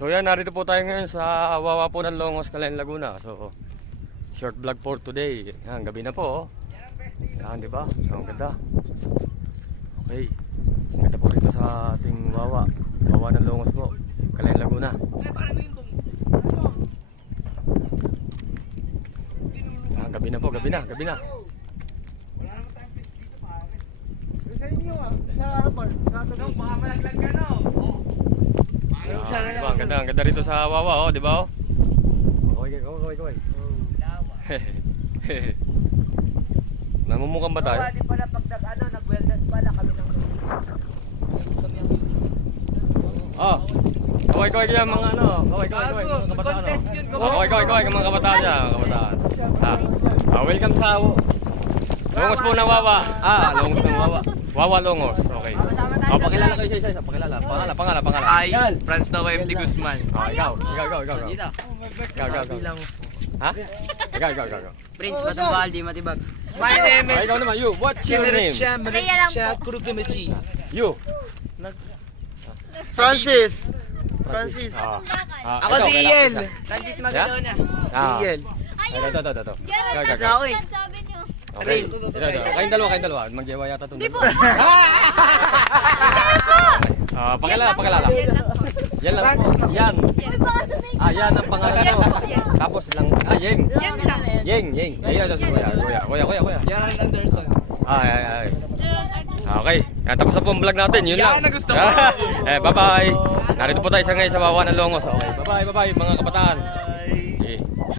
So yan, narito po tayo ngayon sa Wawa po ng Longos, Calayan, Laguna. So, short vlog for today. Yan, gabi na po. oh. Yan, di ba? So, ang ganda. Okay. Ang ganda po rito sa ating Wawa. Wawa ng Longos po. Calayan, Laguna. Yan, gabi na po, gabi na, gabi na. Sa inyo ah, sa harapan. Ka no. Yan, di ba? Ang ganda, ang ganda rito sa Wawa, oh, di ba? oh? Okay, okay, okay, okay. Namumukang ba tayo? Di pala pag nag ano, nag-wellness pala kami ng Oh. Kaway kaway kaya mga ano, kaway kaway kaway mga kabataan. Contest yun, Oh, kaway kaway kaway mga kabataan niya, kabataan. Ah. Ah, welcome sa Longos po ng Wawa. Ah, Longos ng Wawa. Wawa Longos. Okay. Oh, pakilala kayo sa isa isa, pakilala. Pangalan, pangalan, pangalan. Ay, Franz Nova MD Guzman. Ah, ikaw, ikaw, ikaw, ikaw. ikaw. Dito. Ikaw, ikaw, ikaw. Ha? Ikaw, ikaw, ikaw. ikaw. Prince Batumbal, di matibag. My name Ah, ikaw naman, you. What's your name? Rhea lang po. Kurugumichi. You. Francis. Francis. Ah, Ako si Iel. Francis Magalona. Ah. Iel. Ito, ito, ito, ito. Yan Ikaw, ang ikaw, Sa ako eh. sabi niyo. Okay. Kayong dalawa, kayong dalawa. Magyawa yata itong Di po. Ah, pakilala, pakilala. Yan lang po. Yan. Yan. Ah, yan ang pangalan Yan yan. Tapos lang, ah, Yeng. Yan lang. Yeng, Yeng. Kuya. Kuya, Kuya, Kuya, Kuya. Yaran Anderson. Ah, ay, ay, ay. Ah, Okay. Yan, tapos na po ang vlog natin. Yun lang. Yan ang gusto ko. eh, bye-bye. Narito po tayo sa ngayon sa Wawa ng Longos. Okay, bye-bye, bye-bye mga kabataan.